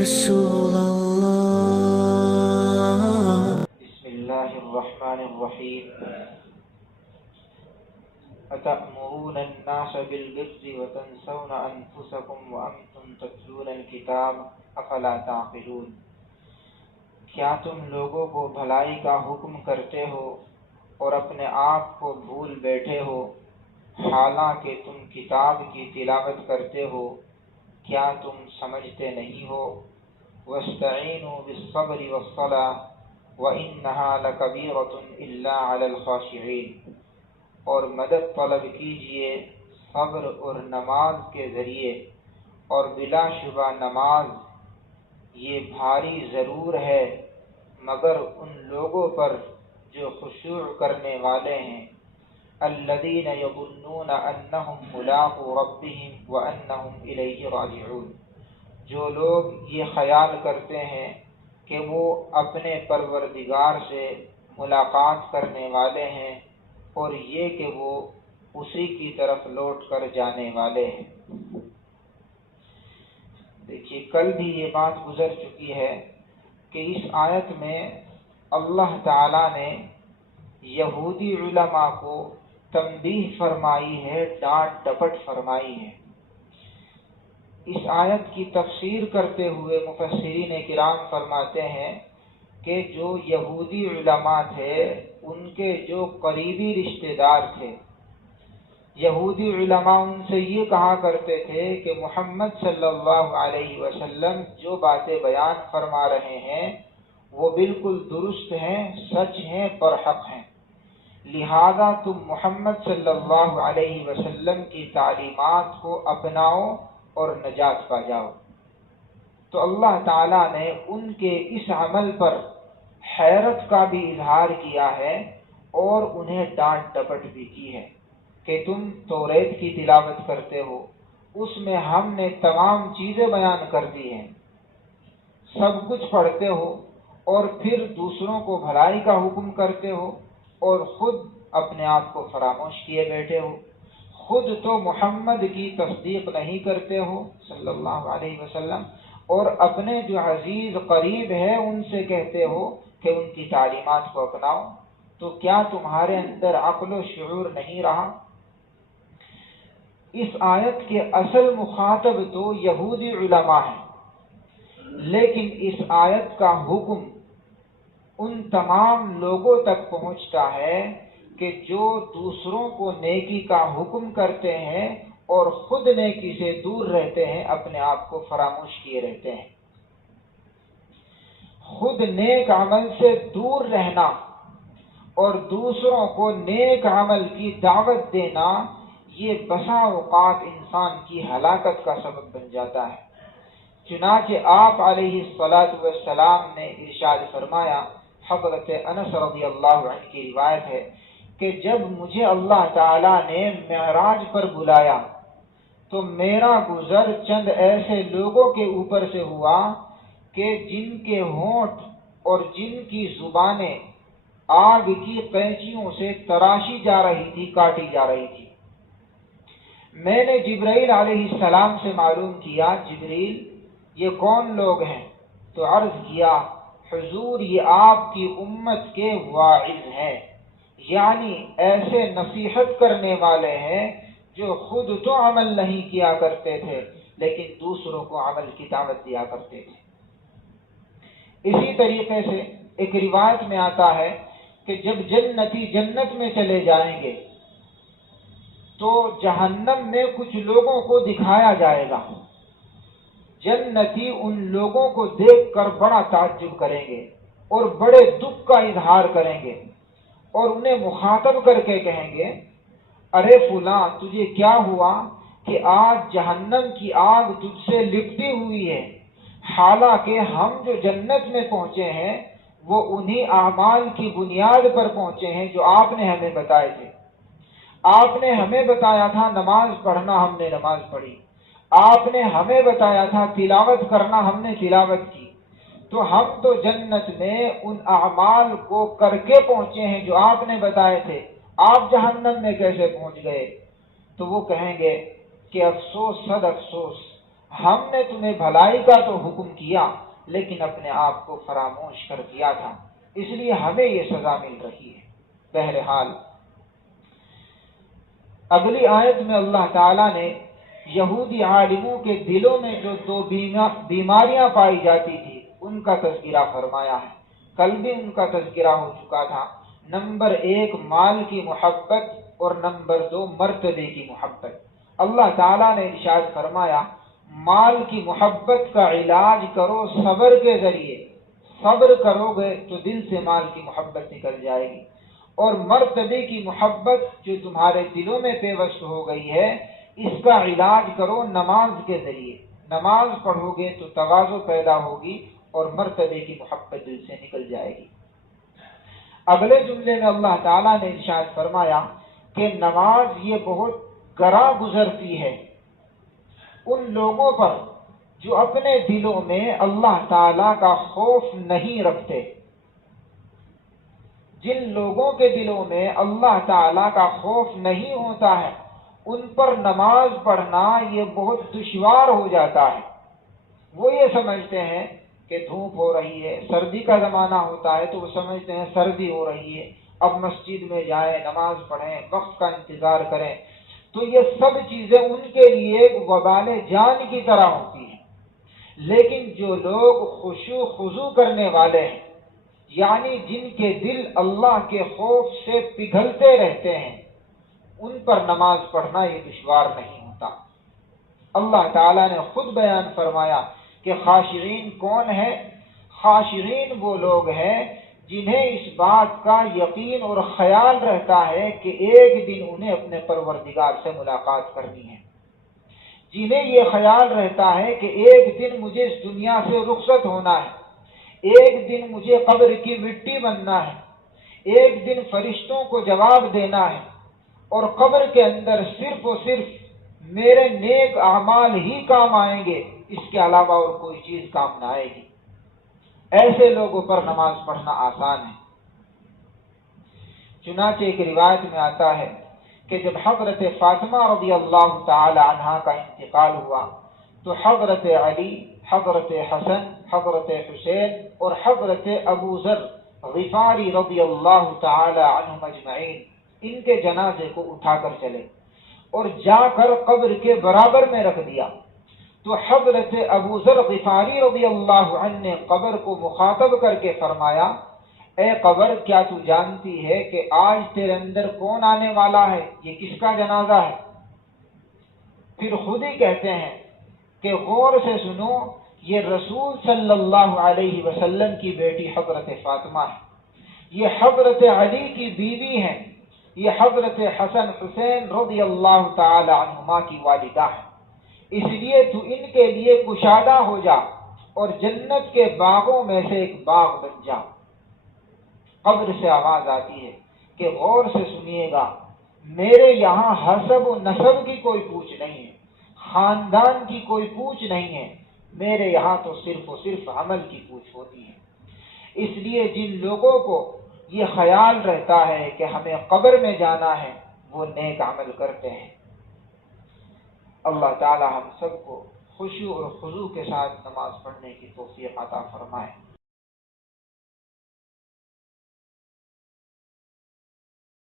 رسول الله. بسم الله الرحمن الرحيم. أتأمرون الناس بالبر وتنسون أنفسكم وأنتم تتلون الكتاب أفلا تعقلون. کیا تم لوگوں کو بھلائی کا حکم کرتے ہو اور اپنے آپ کو بھول بیٹھے ہو حالانکہ تم کتاب کی تلاوت کرتے ہو؟ کیا تم سمجھتے نہیں ہو؟ وَاسْتَعِينُوا بِالصَّبْرِ وَالصَّلَاةِ وَإِنَّهَا لَكَبِيرَةٌ إِلَّا عَلَى الْخَاشِعِينَ. اور مدد طلب کیجئے صبر اور نماز کے ذریعے، اور بلا شبہ نماز یہ بھاری ضرور ہے مگر ان لوگوں پر جو خشوع کرنے والے ہیں. الذین یظنون انہم ملاقو ربہم وانہم الیہ راجعون. جو لوگ یہ خیال کرتے ہیں کہ وہ اپنے پروردگار سے ملاقات کرنے والے ہیں اور یہ کہ وہ اسی کی طرف لوٹ کر جانے والے ہیں. دیکھیے، کل بھی یہ بات گزر چکی ہے کہ اس آیت میں اللہ تعالی نے یہودی علماء کو تنبیہ فرمائی ہے، ڈانٹ ڈپٹ فرمائی ہے. اس آیت کی تفسیر کرتے ہوئے مفسرین کرام فرماتے ہیں کہ جو یہودی علماء تھے ان کے جو قریبی رشتہ دار تھے، یہودی علماء ان سے یہ کہا کرتے تھے کہ محمد صلی اللہ علیہ وسلم جو باتیں بیان فرما رہے ہیں وہ بالکل درست ہیں، سچ ہیں، برحق ہیں، لہذا تم محمد صلی اللہ علیہ وسلم کی تعلیمات کو اپناؤ اور نجات پا جاؤ. تو اللہ تعالیٰ نے ان کے اس عمل پر حیرت کا بھی اظہار کیا ہے اور انہیں ڈانٹ ڈپٹ بھی کی ہے کہ تم توریت کی تلاوت کرتے ہو، اس میں ہم نے تمام چیزیں بیان کر دی ہیں، سب کچھ پڑھتے ہو اور پھر دوسروں کو بھلائی کا حکم کرتے ہو اور خود اپنے آپ کو فراموش کیے بیٹھے ہو. خود تو محمد کی تصدیق نہیں کرتے ہو صلی اللہ علیہ وسلم، اور اپنے جو عزیز قریب ہے ان سے کہتے ہو کہ ان کی تعلیمات کو اپناؤ. تو کیا تمہارے اندر عقل و شعور نہیں رہا؟ اس آیت کے اصل مخاطب تو یہودی علماء ہیں، لیکن اس آیت کا حکم ان تمام لوگوں تک پہنچتا ہے کہ جو دوسروں کو نیکی کا حکم کرتے ہیں اور خود نیکی سے دور رہتے ہیں، اپنے آپ کو فراموش کیے رہتے ہیں. خود نیک عمل سے دور رہنا اور دوسروں کو نیک عمل کی دعوت دینا، یہ بسا اوقات انسان کی ہلاکت کا سبب بن جاتا ہے. چنانچہ آپ علیہ السلام نے ارشاد فرمایا، حضرت انس رضی اللہ عنہ کی روایت ہے کہ جب مجھے اللہ تعالیٰ نے معراج پر بلایا تو میرا گزر چند ایسے لوگوں کے اوپر سے ہوا کہ جن کے ہونٹ اور جن کی زبانیں آگ کی قینچیوں سے تراشی جا رہی تھی، کاٹی جا رہی تھی. میں نے جبرائیل علیہ السلام سے معلوم کیا، جبریل یہ کون لوگ ہیں؟ تو عرض کیا، حضور یہ آپ کی امت کے واعظ ہیں، یعنی ایسے نصیحت کرنے والے ہیں جو خود تو عمل نہیں کیا کرتے تھے لیکن دوسروں کو عمل کی دعوت دیا کرتے تھے. اسی طریقے سے ایک روایت میں آتا ہے کہ جب جنتی جنت میں چلے جائیں گے تو جہنم میں کچھ لوگوں کو دکھایا جائے گا. جنتی ان لوگوں کو دیکھ کر بڑا تعجب کریں گے اور بڑے دکھ کا اظہار کریں گے اور انہیں مخاطب کر کے کہیں گے، ارے فلاں تجھے کیا ہوا کہ آج جہنم کی آگ تجھ سے لپٹی ہوئی ہے، حالانکہ ہم جو جنت میں پہنچے ہیں وہ انہی اعمال کی بنیاد پر پہنچے ہیں جو آپ نے ہمیں بتائے تھے. آپ نے ہمیں بتایا تھا نماز پڑھنا، ہم نے نماز پڑھی. آپ نے ہمیں بتایا تھا تلاوت کرنا، ہم نے تلاوت کی. تو ہم تو جنت میں ان اعمال کو کر کے پہنچے ہیں جو آپ نے بتائے تھے، آپ جہنم میں کیسے پہنچ گئے؟ تو وہ کہیں گے کہ افسوس صد افسوس، ہم نے تمہیں بھلائی کا تو حکم کیا لیکن اپنے آپ کو فراموش کر دیا تھا، اس لیے ہمیں یہ سزا مل رہی ہے۔ بہرحال اگلی آیت میں اللہ تعالیٰ نے یہودی عالموں کے دلوں میں جو دو بیماریاں پائی جاتی تھی ان کا تذکرہ فرمایا ہے۔ کل بھی ان کا تذکرہ ہو چکا تھا۔ نمبر 1 مال کی محبت اور نمبر 2 مرتبے کی محبت۔ اللہ تعالیٰ نے ارشاد فرمایا مال کی محبت کا علاج کرو صبر کے ذریعے، صبر کرو گے تو دل سے مال کی محبت نکل جائے گی، اور مرتبے کی محبت جو تمہارے دلوں میں پیوست ہو گئی ہے اس کا علاج کرو نماز کے ذریعے، نماز پڑھو گے تو تواضع پیدا ہوگی اور مرتبے کی محبت دل سے نکل جائے گی۔ اگلے جملے میں اللہ تعالیٰ نے ارشاد فرمایا کہ نماز یہ بہت گراں گزرتی ہے ان لوگوں پر جو اپنے دلوں میں اللہ تعالیٰ کا خوف نہیں رکھتے۔ جن لوگوں کے دلوں میں اللہ تعالیٰ کا خوف نہیں ہوتا ہے ان پر نماز پڑھنا یہ بہت دشوار ہو جاتا ہے۔ وہ یہ سمجھتے ہیں کہ دھوپ ہو رہی ہے، سردی کا زمانہ ہوتا ہے تو وہ سمجھتے ہیں سردی ہو رہی ہے، اب مسجد میں جائیں، نماز پڑھیں، وقت کا انتظار کریں، تو یہ سب چیزیں ان کے لیے وبال جان کی طرح ہوتی ہیں۔ لیکن جو لوگ خشوع خضوع کرنے والے ہیں، یعنی جن کے دل اللہ کے خوف سے پگھلتے رہتے ہیں، ان پر نماز پڑھنا یہ دشوار نہیں ہوتا۔ اللہ تعالیٰ نے خود بیان فرمایا کہ خاشعین کون ہے؟ خاشعین وہ لوگ ہیں جنہیں اس بات کا یقین اور خیال رہتا ہے کہ ایک دن انہیں اپنے پروردگار سے ملاقات کرنی ہے، جنہیں یہ خیال رہتا ہے کہ ایک دن مجھے اس دنیا سے رخصت ہونا ہے، ایک دن مجھے قبر کی مٹی بننا ہے، ایک دن فرشتوں کو جواب دینا ہے، اور قبر کے اندر صرف اور صرف میرے نیک اعمال ہی کام آئیں گے، اس کے علاوہ اور کوئی چیز کام نہ آئے گی۔ ایسے لوگوں پر نماز پڑھنا آسان ہے۔ چنانچہ ایک روایت میں آتا ہے کہ جب حضرت فاطمہ رضی اللہ تعالی عنہا کا انتقال ہوا تو حضرت علی، حضرت حسن، حضرت حسین اور حضرت ابو ذر غفاری رضی اللہ تعالی عنہم اجمعین ان کے جنازے کو اٹھا کر چلے اور جا کر قبر کے برابر میں رکھ دیا۔ تو حضرت ابو ذر غفاری رضی اللہ عنہ نے قبر کو مخاطب کر کے فرمایا اے قبر، کیا تو جانتی ہے کہ آج تیرے اندر کون آنے والا ہے؟ یہ کس کا جنازہ ہے؟ پھر خود ہی کہتے ہیں کہ غور سے سنو، یہ رسول صلی اللہ علیہ وسلم کی بیٹی حضرت فاطمہ ہے، یہ حضرت علی کی بیوی ہیں، یہ حضرت حسن حسین رضی اللہ تعالی عنہما کی والدہ ہے، اس لیے تو ان کے لیے کشادہ ہو جا اور جنت کے باغوں میں سے ایک باغ بن جا۔ قبر سے آواز آتی ہے کہ غور سے سنیے گا، میرے یہاں حسب و نسب کی کوئی پوچھ نہیں ہے، خاندان کی کوئی پوچھ نہیں ہے، میرے یہاں تو صرف و صرف عمل کی پوچھ ہوتی ہے۔ اس لیے جن لوگوں کو یہ خیال رہتا ہے کہ ہمیں قبر میں جانا ہے وہ نیک عمل کرتے ہیں۔ اللہ تعالی ہم سب کو خشوع اور خضوع کے ساتھ نماز پڑھنے کی توفیق عطا فرمائے۔